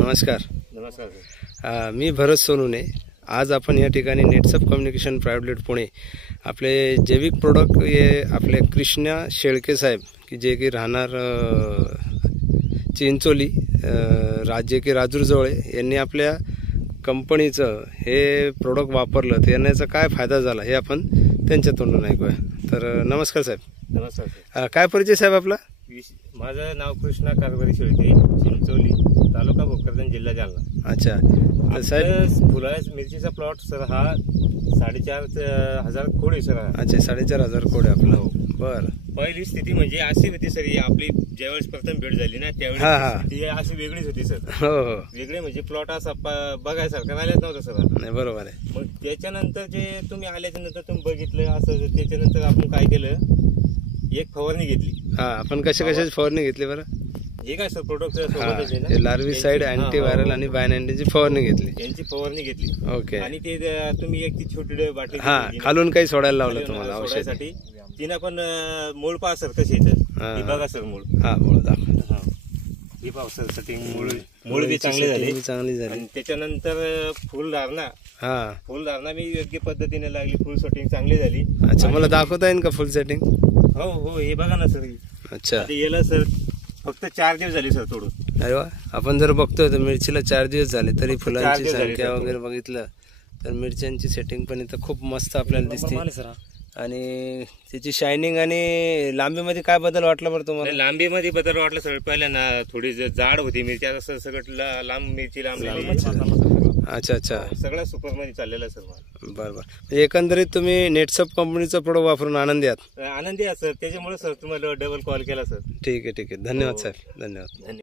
नमस्कार. नमस्कार सर. मी भरत सोनूने. आज आपण या ठिकाणी नेटसप कम्युनिकेशन प्रायव्हेट लिमिटेड पुणे आपले जैविक प्रोडक्ट हे आपले कृष्णा शेळके साहेब की जे की राहणार चिंचोली राज्य की राजूरजवळ यांनी आपल्या कंपनीचं हे प्रोडक्ट वापरलं तर याचा काय फायदा झाला हे आपण त्यांच्या तोंडून ऐकूया. तर नमस्कार साहेब. नमस्कार सर. काय परिचय साहेब आपला? माझं नाव कृष्णा कारभारी शेळके, चिंचोली, तालुका भोकरदन, जिल्हा जालना. अच्छा. तर साहेब फुलाच्या मिरचीचा प्लॉट सर हा 4,500 खोडे सर. अच्छा, 4,500 खोडे आपला. बरं. पहिली स्थिती म्हणजे अशी होती सर, आपली ज्यावेळेस प्रथम भेट झाली ना त्यावेळेस ती अशी वेगळीच होती सर. हो हो. वेगळी म्हणजे प्लॉट असा बघायसारखा राहिलाच नव्हता सर. नाही, बरोबर आहे. मग त्याच्यानंतर जे तुम्ही आल्याच्या नंतर तुम्ही बघितलं असं, त्याच्यानंतर आपण काय केलं, एक फवारणी घेतली. आपण कशाची फवारणी घेतली बरं? हे काय सर प्रोडक्ट लार्विसाइड, अँटीव्हायरल आणि बायनॅन्डीची फवारणी घेतली. यांची फवारणी घेतली. ओके. आणि ते तुम्ही एक ती छोटी बाटली खालून काही सोडायला लावलं तुम्हाला औषधासाठी. तिनं पण मूळ पहा सर कशी येतं, बघा सर मूळ. मूळ दाखवा. ही पाव सर सेटिंग मूळ बी चांगली झाली. आणि त्याच्यानंतर फुलधारणा मी योग्य पद्धतीने लागली, फुल सेटिंग चांगली झाली. अच्छा, मला दाखवता येईल का फुल सेटिंग? हो हो, हे बघा ना सर. अच्छा. याला सर फक्त 4 दिवस झाले सर तोडून. अरे वा. आपण जर बघतोय तर मिरचीला 4 दिवस झाले, तरी फुलांची संख्या वगैरे बघितलं तर मिरच्यांची सेटिंग पण इथं खूप मस्त आपल्याला दिसते. आणि त्याची शायनिंग आणि लांबीमध्ये काय बदल वाटला बरं तुम्हाला? लांबीमध्ये बदल वाटला सर. पहिल्या ना थोडी जाड होती मिरची, आता सगळं लांब मिरची लांब. अच्छा अच्छा. सगळं सुपर मध्ये चाललेलं सर. बरं बरं. एकंदरीत तुम्ही नेटसप कंपनीचं प्रोडक्ट वापरून आनंदी आहात? आनंदी आहे सर. त्याच्यामुळे सर तुम्हाला डबल कॉल केला सर. ठीक आहे ठीक आहे. धन्यवाद साहेब. धन्यवाद.